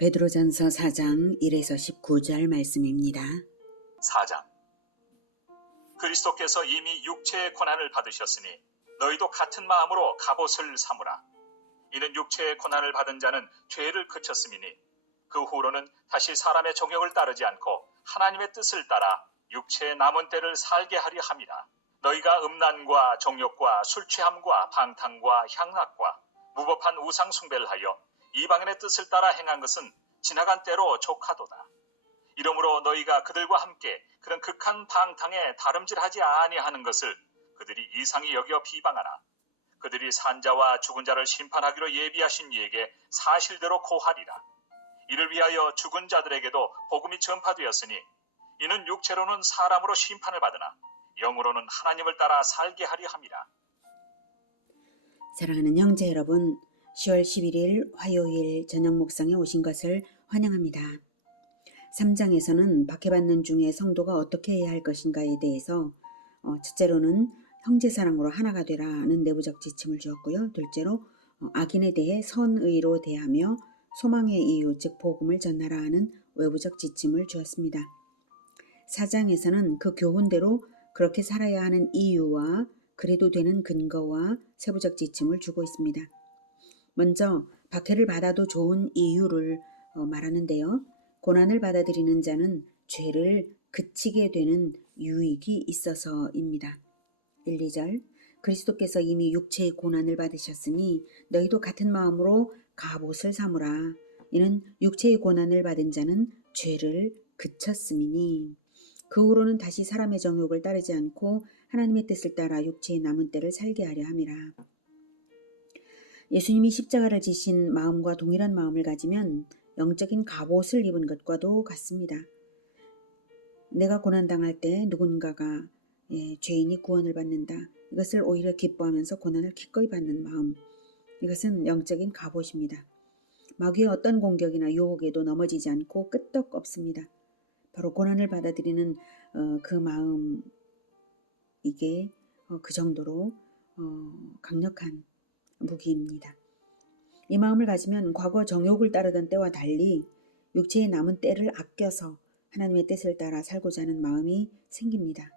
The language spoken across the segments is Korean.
베드로전서 4장 1에서 19절 말씀입니다. 4장. 그리스도께서 이미 육체의 고난을 받으셨으니 너희도 같은 마음으로 갑옷을 삼으라. 이는 육체의 고난을 받은 자는 죄를 그쳤음이니 그 후로는 다시 사람의 정욕을 따르지 않고 하나님의 뜻을 따라 육체의 남은 때를 살게 하려 함이라. 너희가 음란과 정욕과 술취함과 방탕과 향락과 무법한 우상 숭배를 하여 이방인의 뜻을 따라 행한 것은 지나간 때로 족하도다. 이러므로 너희가 그들과 함께 그런 극한 방탕에 다름질하지 아니하는 것을 그들이 이상히 여겨 비방하나 그들이 산자와 죽은 자를 심판하기로 예비하신 이에게 사실대로 고하리라. 이를 위하여 죽은 자들에게도 복음이 전파되었으니 이는 육체로는 사람으로 심판을 받으나 영으로는 하나님을 따라 살게 하려 함이라. 사랑하는 형제 여러분, 10월 11일 화요일 저녁 묵상에 오신 것을 환영합니다. 3장에서는 박해받는 중에 성도가 어떻게 해야 할 것인가에 대해서 첫째로는 형제사랑으로 하나가 되라는 내부적 지침을 주었고요. 둘째로 악인에 대해 선의로 대하며 소망의 이유 즉 복음을 전하라 하는 외부적 지침을 주었습니다. 4장에서는 그 교훈대로 그렇게 살아야 하는 이유와 그래도 되는 근거와 세부적 지침을 주고 있습니다. 먼저 박해를 받아도 좋은 이유를 말하는데요. 고난을 받아들이는 자는 죄를 그치게 되는 유익이 있어서입니다. 1, 2절 그리스도께서 이미 육체의 고난을 받으셨으니 너희도 같은 마음으로 갑옷을 삼으라. 이는 육체의 고난을 받은 자는 죄를 그쳤음이니 그 후로는 다시 사람의 정욕을 따르지 않고 하나님의 뜻을 따라 육체의 남은 때를 살게 하려 함이라. 예수님이 십자가를 지신 마음과 동일한 마음을 가지면 영적인 갑옷을 입은 것과도 같습니다. 내가 고난당할 때 누군가가 죄인이 구원을 받는다. 이것을 오히려 기뻐하면서 고난을 기꺼이 받는 마음. 이것은 영적인 갑옷입니다. 마귀의 어떤 공격이나 유혹에도 넘어지지 않고 끄떡없습니다. 바로 고난을 받아들이는 그 마음, 이게 그 정도로 강력한 무기입니다. 이 마음을 가지면 과거 정욕을 따르던 때와 달리 육체의 남은 때를 아껴서 하나님의 뜻을 따라 살고자 하는 마음이 생깁니다.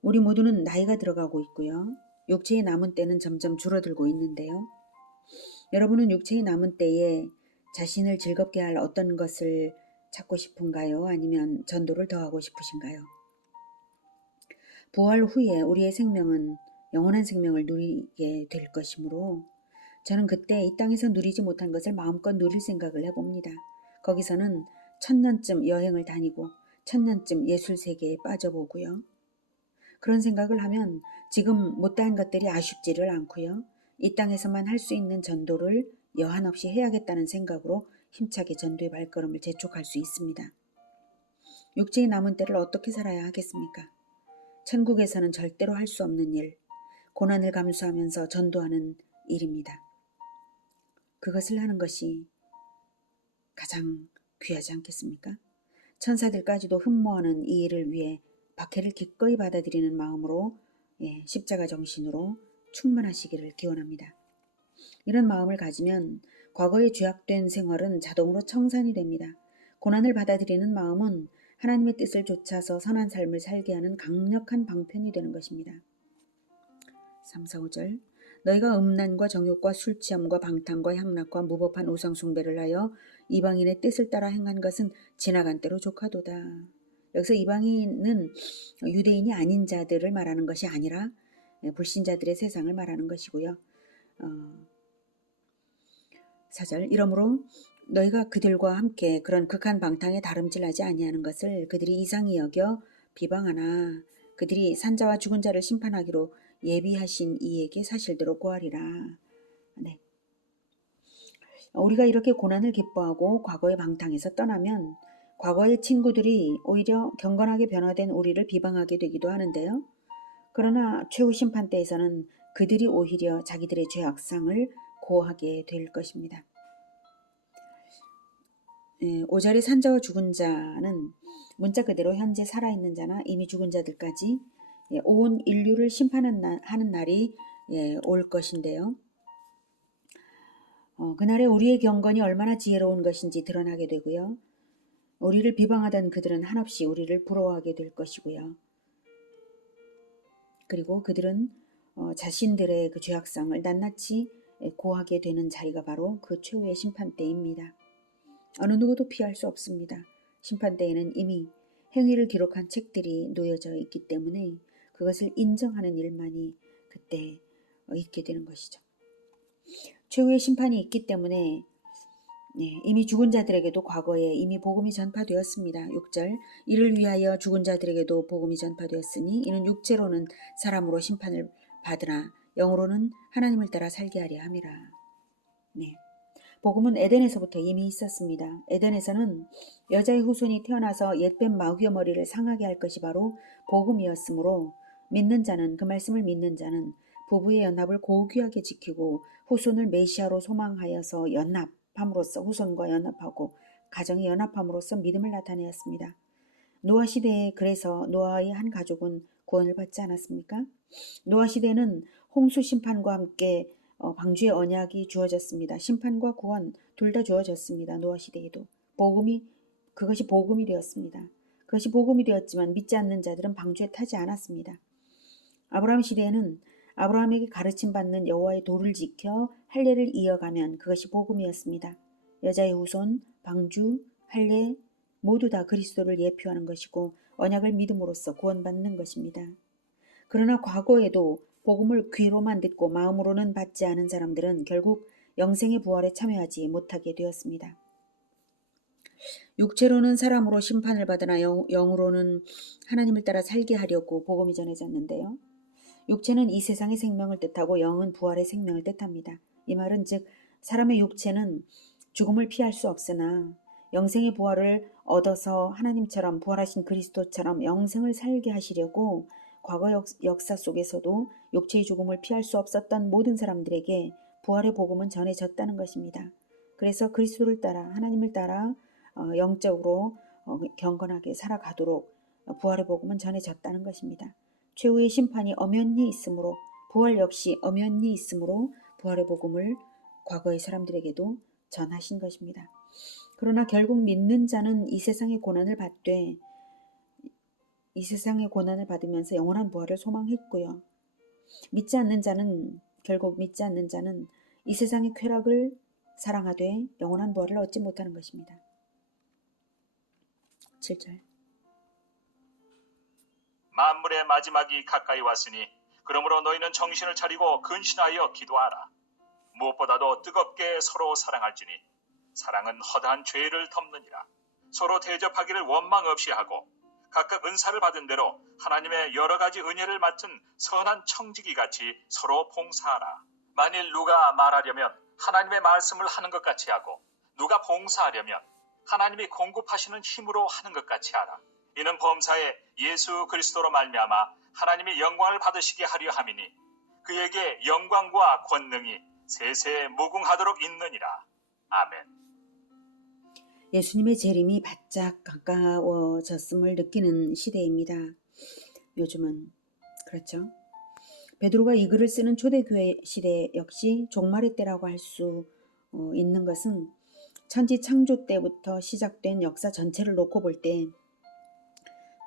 우리 모두는 나이가 들어가고 있고요. 육체의 남은 때는 점점 줄어들고 있는데요. 여러분은 육체의 남은 때에 자신을 즐겁게 할 어떤 것을 찾고 싶은가요? 아니면 전도를 더 하고 싶으신가요? 부활 후에 우리의 생명은 영원한 생명을 누리게 될 것이므로 저는 그때 이 땅에서 누리지 못한 것을 마음껏 누릴 생각을 해봅니다. 거기서는 1000년쯤 여행을 다니고 1000년쯤 예술 세계에 빠져보고요. 그런 생각을 하면 지금 못다한 것들이 아쉽지를 않고요. 이 땅에서만 할 수 있는 전도를 여한 없이 해야겠다는 생각으로 힘차게 전도의 발걸음을 재촉할 수 있습니다. 육체의 남은 때를 어떻게 살아야 하겠습니까? 천국에서는 절대로 할 수 없는 일, 고난을 감수하면서 전도하는 일입니다. 그것을 하는 것이 가장 귀하지 않겠습니까? 천사들까지도 흠모하는 이 일을 위해 박해를 기꺼이 받아들이는 마음으로 십자가 정신으로 충만하시기를 기원합니다. 이런 마음을 가지면 과거의 죄악된 생활은 자동으로 청산이 됩니다. 고난을 받아들이는 마음은 하나님의 뜻을 좇아서 선한 삶을 살게 하는 강력한 방편이 되는 것입니다. 3, 4, 5절 너희가 음란과 정욕과 술취함과 방탕과 향락과 무법한 우상 숭배를 하여 이방인의 뜻을 따라 행한 것은 지나간 때로 족하도다. 여기서 이방인은 유대인이 아닌 자들을 말하는 것이 아니라 불신자들의 세상을 말하는 것이고요. 4절 이러므로 너희가 그들과 함께 그런 극한 방탕에 다름질하지 아니하는 것을 그들이 이상히 여겨 비방하나 그들이 산자와 죽은 자를 심판하기로 예비하신 이에게 사실대로 고하리라. 네. 우리가 이렇게 고난을 기뻐하고 과거의 방탕에서 떠나면 과거의 친구들이 오히려 경건하게 변화된 우리를 비방하게 되기도 하는데요. 그러나 최후 심판 때에서는 그들이 오히려 자기들의 죄악상을 고하게 될 것입니다. 5절의 산자와 죽은 자는 문자 그대로 현재 살아있는 자나 이미 죽은 자들까지 온 인류를 심판하는 날이 올 것인데요. 그날에 우리의 경건이 얼마나 지혜로운 것인지 드러나게 되고요. 우리를 비방하던 그들은 한없이 우리를 부러워하게 될 것이고요. 그리고 그들은 자신들의 그 죄악상을 낱낱이 고하게 되는 자리가 바로 그 최후의 심판대입니다. 어느 누구도 피할 수 없습니다. 심판대에는 이미 행위를 기록한 책들이 놓여져 있기 때문에 그것을 인정하는 일만이 그때 있게 되는 것이죠. 최후의 심판이 있기 때문에 이미 죽은 자들에게도 과거에 이미 복음이 전파되었습니다. 6절 이를 위하여 죽은 자들에게도 복음이 전파되었으니 이는 육체로는 사람으로 심판을 받으나 영으로는 하나님을 따라 살게 하려 함이라. 복음은 에덴에서부터 이미 있었습니다. 에덴에서는 여자의 후손이 태어나서 옛뱀 마귀의 머리를 상하게 할 것이 바로 복음이었으므로 믿는 자는 그 말씀을 믿는 자는 부부의 연합을 고귀하게 지키고 후손을 메시아로 소망하여서 연합함으로써 후손과 연합하고 가정이 연합함으로써 믿음을 나타내었습니다. 노아 시대에 그래서 노아의 한 가족은 구원을 받지 않았습니까? 노아 시대는 홍수 심판과 함께 방주의 언약이 주어졌습니다. 심판과 구원 둘 다 주어졌습니다. 노아 시대에도 그것이 복음이 되었습니다. 그것이 복음이 되었지만 믿지 않는 자들은 방주에 타지 않았습니다. 아브라함 시대에는 아브라함에게 가르침받는 여호와의 도를 지켜 할례를 이어가면 그것이 복음이었습니다. 여자의 후손, 방주, 할례 모두 다 그리스도를 예표하는 것이고 언약을 믿음으로써 구원받는 것입니다. 그러나 과거에도 복음을 귀로만 듣고 마음으로는 받지 않은 사람들은 결국 영생의 부활에 참여하지 못하게 되었습니다. 육체로는 사람으로 심판을 받으나 영으로는 하나님을 따라 살게 하려고 복음이 전해졌는데요. 육체는 이 세상의 생명을 뜻하고 영은 부활의 생명을 뜻합니다. 이 말은 즉 사람의 육체는 죽음을 피할 수 없으나 영생의 부활을 얻어서 하나님처럼 부활하신 그리스도처럼 영생을 살게 하시려고 과거 역사 속에서도 육체의 죽음을 피할 수 없었던 모든 사람들에게 부활의 복음은 전해졌다는 것입니다. 그래서 그리스도를 따라 하나님을 따라 영적으로 경건하게 살아가도록 부활의 복음은 전해졌다는 것입니다. 최후의 심판이 엄연히 있으므로 부활 역시 엄연히 있으므로 부활의 복음을 과거의 사람들에게도 전하신 것입니다. 그러나 결국 믿는 자는 이 세상의 고난을 받으면서 영원한 부활을 소망했고요. 결국 믿지 않는 자는 이 세상의 쾌락을 사랑하되 영원한 부활을 얻지 못하는 것입니다. 7절 만물의 마지막이 가까이 왔으니 그러므로 너희는 정신을 차리고 근신하여 기도하라. 무엇보다도 뜨겁게 서로 사랑할지니 사랑은 허다한 죄를 덮느니라. 서로 대접하기를 원망 없이 하고 각각 은사를 받은 대로 하나님의 여러 가지 은혜를 맡은 선한 청지기 같이 서로 봉사하라. 만일 누가 말하려면 하나님의 말씀을 하는 것 같이 하고 누가 봉사하려면 하나님이 공급하시는 힘으로 하는 것 같이 하라. 이는 범사에 예수 그리스도로 말미암아 하나님이 영광을 받으시게 하려 함이니 그에게 영광과 권능이 세세 무궁하도록 있느니라. 아멘. 예수님의 재림이 바짝 가까워졌음을 느끼는 시대입니다. 요즘은 그렇죠. 베드로가 이 글을 쓰는 초대교회 시대 역시 종말의 때라고 할 수 있는 것은 천지 창조 때부터 시작된 역사 전체를 놓고 볼 때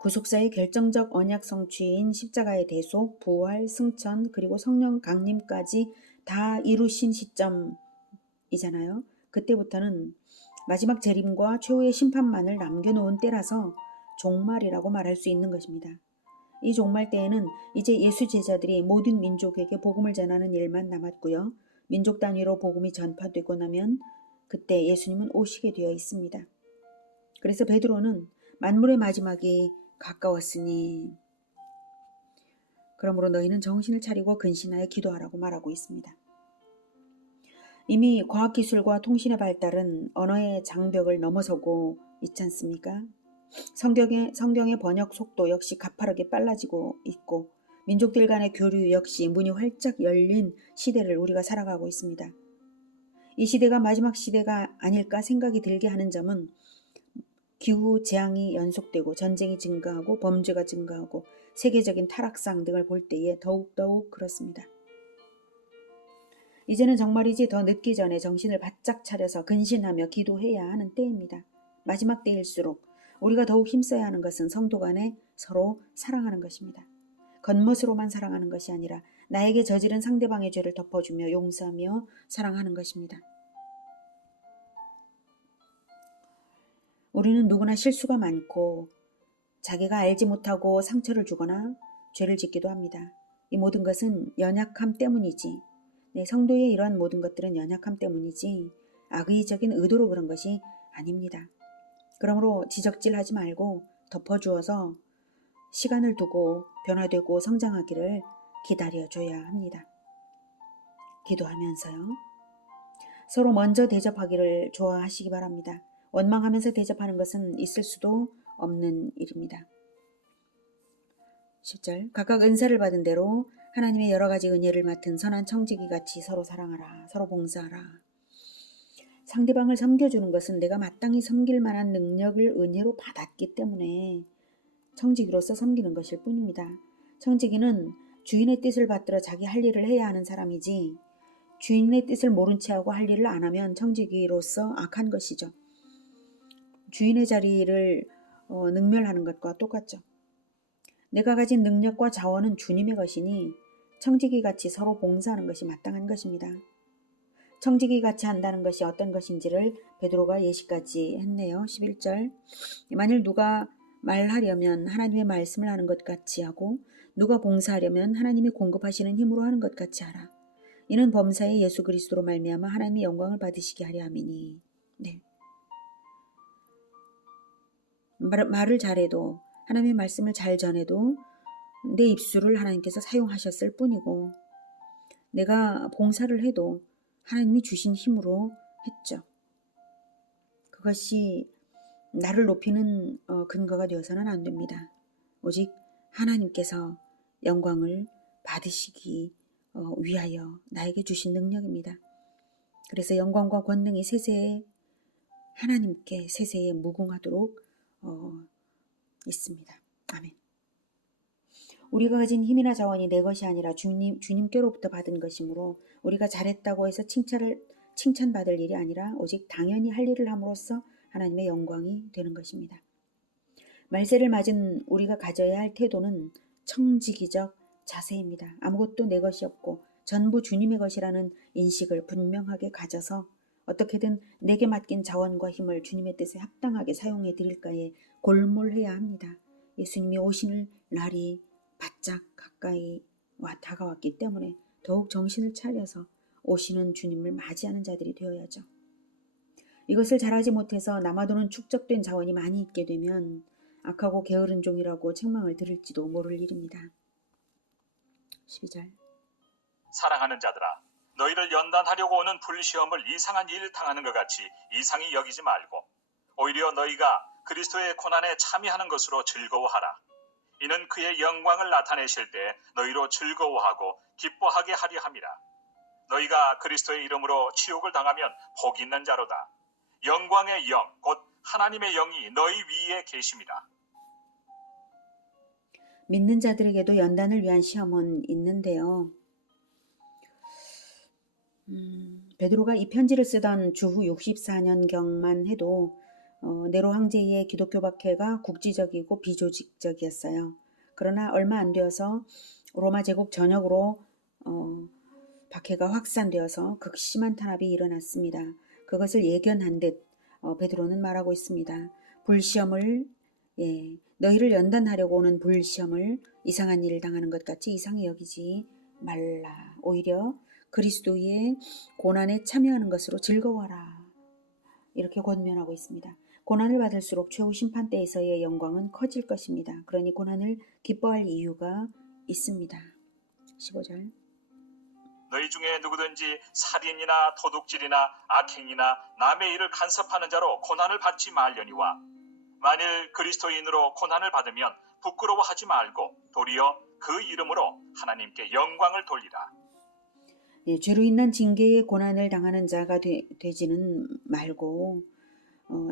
구속사의 결정적 언약 성취인 십자가의 대속, 부활, 승천 그리고 성령 강림까지 다 이루신 시점이잖아요. 그때부터는 마지막 재림과 최후의 심판만을 남겨놓은 때라서 종말이라고 말할 수 있는 것입니다. 이 종말 때에는 이제 예수 제자들이 모든 민족에게 복음을 전하는 일만 남았고요. 민족 단위로 복음이 전파되고 나면 그때 예수님은 오시게 되어 있습니다. 그래서 베드로는 만물의 마지막이 가까웠으니 그러므로 너희는 정신을 차리고 근신하여 기도하라고 말하고 있습니다. 이미 과학기술과 통신의 발달은 언어의 장벽을 넘어서고 있지 않습니까? 성경의 번역 속도 역시 가파르게 빨라지고 있고 민족들 간의 교류 역시 문이 활짝 열린 시대를 우리가 살아가고 있습니다. 이 시대가 마지막 시대가 아닐까 생각이 들게 하는 점은 기후 재앙이 연속되고 전쟁이 증가하고 범죄가 증가하고 세계적인 타락상 등을 볼 때에 더욱 그렇습니다. 이제는 정말이지 더 늦기 전에 정신을 바짝 차려서 근신하며 기도해야 하는 때입니다. 마지막 때일수록 우리가 더욱 힘써야 하는 것은 성도 간에 서로 사랑하는 것입니다. 겉멋으로만 사랑하는 것이 아니라 나에게 저지른 상대방의 죄를 덮어주며 용서하며 사랑하는 것입니다. 우리는 누구나 실수가 많고 자기가 알지 못하고 상처를 주거나 죄를 짓기도 합니다. 이 모든 것은 연약함 때문이지. 네, 성도의 이러한 모든 것들은 연약함 때문이지 악의적인 의도로 그런 것이 아닙니다. 그러므로 지적질하지 말고 덮어주어서 시간을 두고 변화되고 성장하기를 기다려줘야 합니다. 기도하면서요. 서로 먼저 대접하기를 좋아하시기 바랍니다. 원망하면서 대접하는 것은 있을 수도 없는 일입니다. 10절 각각 은사를 받은 대로 하나님의 여러 가지 은혜를 맡은 선한 청지기 같이 서로 사랑하라. 서로 봉사하라. 상대방을 섬겨주는 것은 내가 마땅히 섬길 만한 능력을 은혜로 받았기 때문에 청지기로서 섬기는 것일 뿐입니다. 청지기는 주인의 뜻을 받들어 자기 할 일을 해야 하는 사람이지 주인의 뜻을 모른 채 하고 할 일을 안 하면 청지기로서 악한 것이죠. 주인의 자리를 능멸하는 것과 똑같죠. 내가 가진 능력과 자원은 주님의 것이니 청지기같이 서로 봉사하는 것이 마땅한 것입니다. 청지기같이 한다는 것이 어떤 것인지를 베드로가 예시까지 했네요. 11절 만일 누가 말하려면 하나님의 말씀을 하는 것 같이 하고 누가 봉사하려면 하나님이 공급하시는 힘으로 하는 것 같이 하라. 이는 범사에 예수 그리스도로 말미암아 하나님의 영광을 받으시게 하려 함이니. 네. 말을 잘해도 하나님의 말씀을 잘 전해도 내 입술을 하나님께서 사용하셨을 뿐이고 내가 봉사를 해도 하나님이 주신 힘으로 했죠. 그것이 나를 높이는 근거가 되어서는 안 됩니다. 오직 하나님께서 영광을 받으시기 위하여 나에게 주신 능력입니다. 그래서 영광과 권능이 세세에 하나님께 세세에 무궁하도록 있습니다. 아멘. 우리가 가진 힘이나 자원이 내 것이 아니라 주님께로부터 받은 것이므로 우리가 잘했다고 해서 칭찬받을 일이 아니라 오직 당연히 할 일을 함으로써 하나님의 영광이 되는 것입니다. 말세를 맞은 우리가 가져야 할 태도는 청지기적 자세입니다. 아무것도 내 것이 없고 전부 주님의 것이라는 인식을 분명하게 가져서 어떻게든 내게 맡긴 자원과 힘을 주님의 뜻에 합당하게 사용해 드릴까에 골몰해야 합니다. 예수님이 오실 날이 바짝 가까이 다가왔기 때문에 더욱 정신을 차려서 오시는 주님을 맞이하는 자들이 되어야죠. 이것을 잘하지 못해서 남아도는 축적된 자원이 많이 있게 되면 악하고 게으른 종이라고 책망을 들을지도 모를 일입니다. 12절 사랑하는 자들아, 너희를 연단하려고 오는 불시험을 이상한 일 당하는 것 같이 이상히 여기지 말고 오히려 너희가 그리스도의 고난에 참여하는 것으로 즐거워하라. 이는 그의 영광을 나타내실 때 너희로 즐거워하고 기뻐하게 하려 함이라. 너희가 그리스도의 이름으로 치욕을 당하면 복 있는 자로다. 영광의 영, 곧 하나님의 영이 너희 위에 계심이라. 믿는 자들에게도 연단을 위한 시험은 있는데요. 베드로가 이 편지를 쓰던 주후 64년경만 해도 네로 황제의 기독교 박해가 국지적이고 비조직적이었어요. 그러나 얼마 안 되어서 로마 제국 전역으로 박해가 확산되어서 극심한 탄압이 일어났습니다. 그것을 예견한 듯 베드로는 말하고 있습니다. 불시험을 너희를 연단하려고 오는 불시험을 이상한 일을 당하는 것 같이 이상히 여기지 말라. 오히려 그리스도의 고난에 참여하는 것으로 즐거워하라. 이렇게 권면하고 있습니다. 고난을 받을수록 최후 심판 때에서의 영광은 커질 것입니다. 그러니 고난을 기뻐할 이유가 있습니다. 15절 너희 중에 누구든지 살인이나 도둑질이나 악행이나 남의 일을 간섭하는 자로 고난을 받지 말려니와 만일 그리스도인으로 고난을 받으면 부끄러워하지 말고 도리어 그 이름으로 하나님께 영광을 돌리라. 죄로 인한 징계의 고난을 당하는 자가 되지는 말고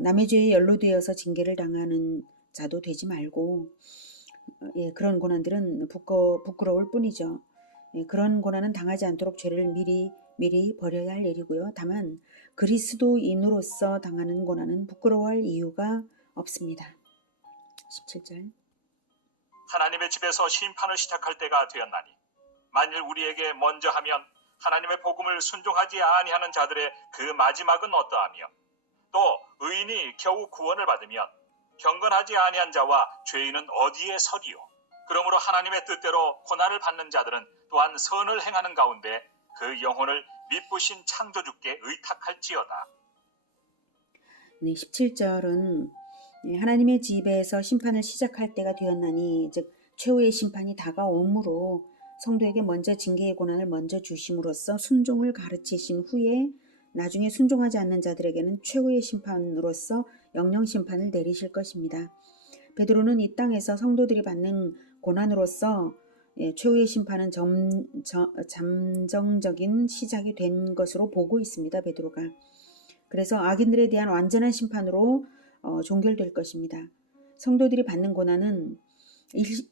남의 죄에 연루되어서 징계를 당하는 자도 되지 말고 그런 고난들은 부끄러울 뿐이죠. 그런 고난은 당하지 않도록 죄를 미리 미리 버려야 할 일이고요. 다만 그리스도인으로서 당하는 고난은 부끄러워할 이유가 없습니다. 17절. 하나님의 집에서 심판을 시작할 때가 되었나니 만일 우리에게 먼저 하면 하나님의 복음을 순종하지 아니하는 자들의 그 마지막은 어떠하며 또 의인이 겨우 구원을 받으면 경건하지 아니한 자와 죄인은 어디에 서리요. 그러므로 하나님의 뜻대로 고난을 받는 자들은 또한 선을 행하는 가운데 그 영혼을 미쁘신 창조주께 의탁할지어다. 네, 17절은 하나님의 집에서 심판을 시작할 때가 되었나니 즉 최후의 심판이 다가오므로 성도에게 먼저 징계의 고난을 먼저 주심으로써 순종을 가르치신 후에 나중에 순종하지 않는 자들에게는 최후의 심판으로서 영영 심판을 내리실 것입니다. 베드로는 이 땅에서 성도들이 받는 고난으로서 최후의 심판은 잠정적인 시작이 된 것으로 보고 있습니다. 베드로가. 그래서 악인들에 대한 완전한 심판으로 종결될 것입니다. 성도들이 받는 고난은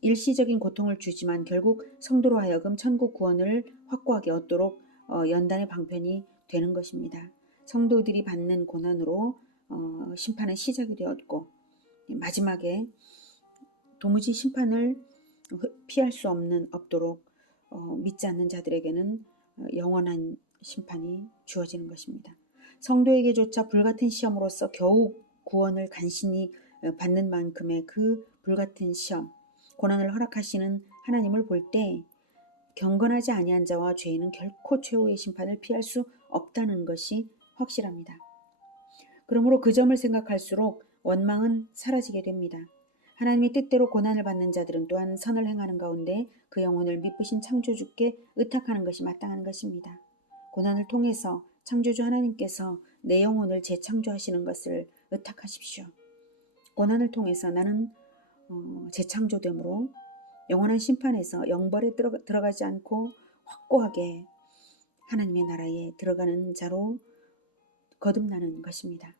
일시적인 고통을 주지만 결국 성도로 하여금 천국 구원을 확고하게 얻도록 연단의 방편이 되는 것입니다. 성도들이 받는 고난으로 심판은 시작이 되었고 마지막에 도무지 심판을 피할 수 없도록 믿지 않는 자들에게는 영원한 심판이 주어지는 것입니다. 성도에게조차 불같은 시험으로서 겨우 구원을 간신히 받는 만큼의 그 불같은 시험, 고난을 허락하시는 하나님을 볼 때 경건하지 아니한 자와 죄인은 결코 최후의 심판을 피할 수 없다는 것이 확실합니다. 그러므로 그 점을 생각할수록 원망은 사라지게 됩니다. 하나님의 뜻대로 고난을 받는 자들은 또한 선을 행하는 가운데 그 영혼을 미쁘신 창조주께 의탁하는 것이 마땅한 것입니다. 고난을 통해서 창조주 하나님께서 내 영혼을 재창조하시는 것을 의탁하십시오. 고난을 통해서 나는 재창조됨으로 영원한 심판에서 영벌에 들어가지 않고 확고하게 하나님의 나라에 들어가는 자로 거듭나는 것입니다.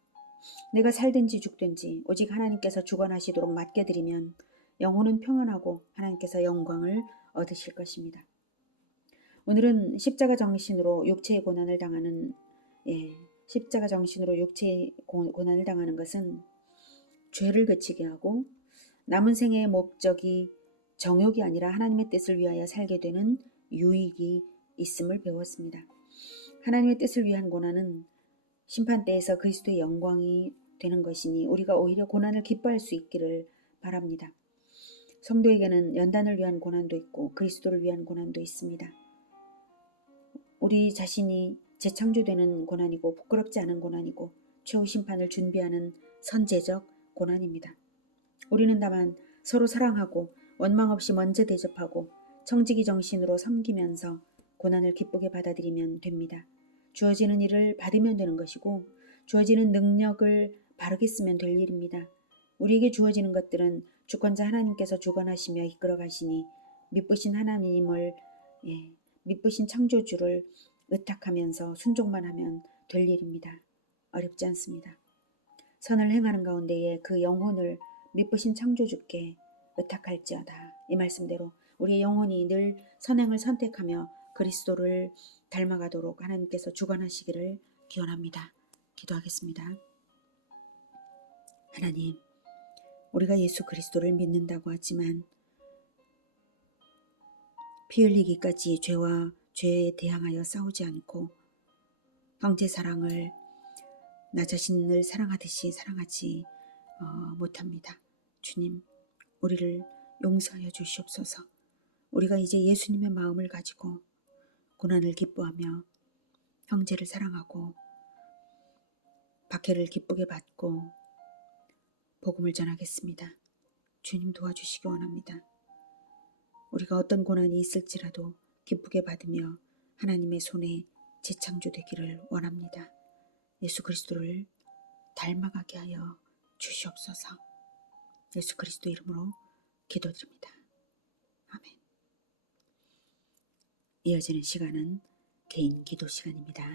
내가 살든지 죽든지 오직 하나님께서 주관하시도록 맡겨드리면 영혼은 평안하고 하나님께서 영광을 얻으실 것입니다. 오늘은 십자가 정신으로 육체의 고난을 당하는 십자가 정신으로 육체의 고난을 당하는 것은 죄를 그치게 하고 남은 생애의 목적이 정욕이 아니라 하나님의 뜻을 위하여 살게 되는 유익이 있음을 배웠습니다. 하나님의 뜻을 위한 고난은 심판대에서 그리스도의 영광이 되는 것이니 우리가 오히려 고난을 기뻐할 수 있기를 바랍니다. 성도에게는 연단을 위한 고난도 있고 그리스도를 위한 고난도 있습니다. 우리 자신이 재창조되는 고난이고 부끄럽지 않은 고난이고 최후 심판을 준비하는 선제적 고난입니다. 우리는 다만 서로 사랑하고 원망 없이 먼저 대접하고 청지기 정신으로 섬기면서 고난을 기쁘게 받아들이면 됩니다. 주어지는 일을 받으면 되는 것이고 주어지는 능력을 바르게 쓰면 될 일입니다. 우리에게 주어지는 것들은 주권자 하나님께서 주관하시며 이끌어 가시니 미쁘신 하나님을 미쁘신 창조주를 의탁하면서 순종만 하면 될 일입니다. 어렵지 않습니다. 선을 행하는 가운데에 그 영혼을 미쁘신 창조주께 의탁할지어다. 이 말씀대로 우리의 영혼이 늘 선행을 선택하며 그리스도를 닮아가도록 하나님께서 주관하시기를 기원합니다. 기도하겠습니다. 하나님, 우리가 예수 그리스도를 믿는다고 하지만 피 흘리기까지 죄와 죄에 대항하여 싸우지 않고 형제 사랑을 나 자신을 사랑하듯이 사랑하지 못합니다. 주님, 우리를 용서하여 주시옵소서. 우리가 이제 예수님의 마음을 가지고 고난을 기뻐하며 형제를 사랑하고 박해를 기쁘게 받고 복음을 전하겠습니다. 주님 도와주시기 원합니다. 우리가 어떤 고난이 있을지라도 기쁘게 받으며 하나님의 손에 재창조되기를 원합니다. 예수 그리스도를 닮아가게 하여 주시옵소서. 예수 그리스도 이름으로 기도드립니다. 아멘. 이어지는 시간은 개인 기도 시간입니다.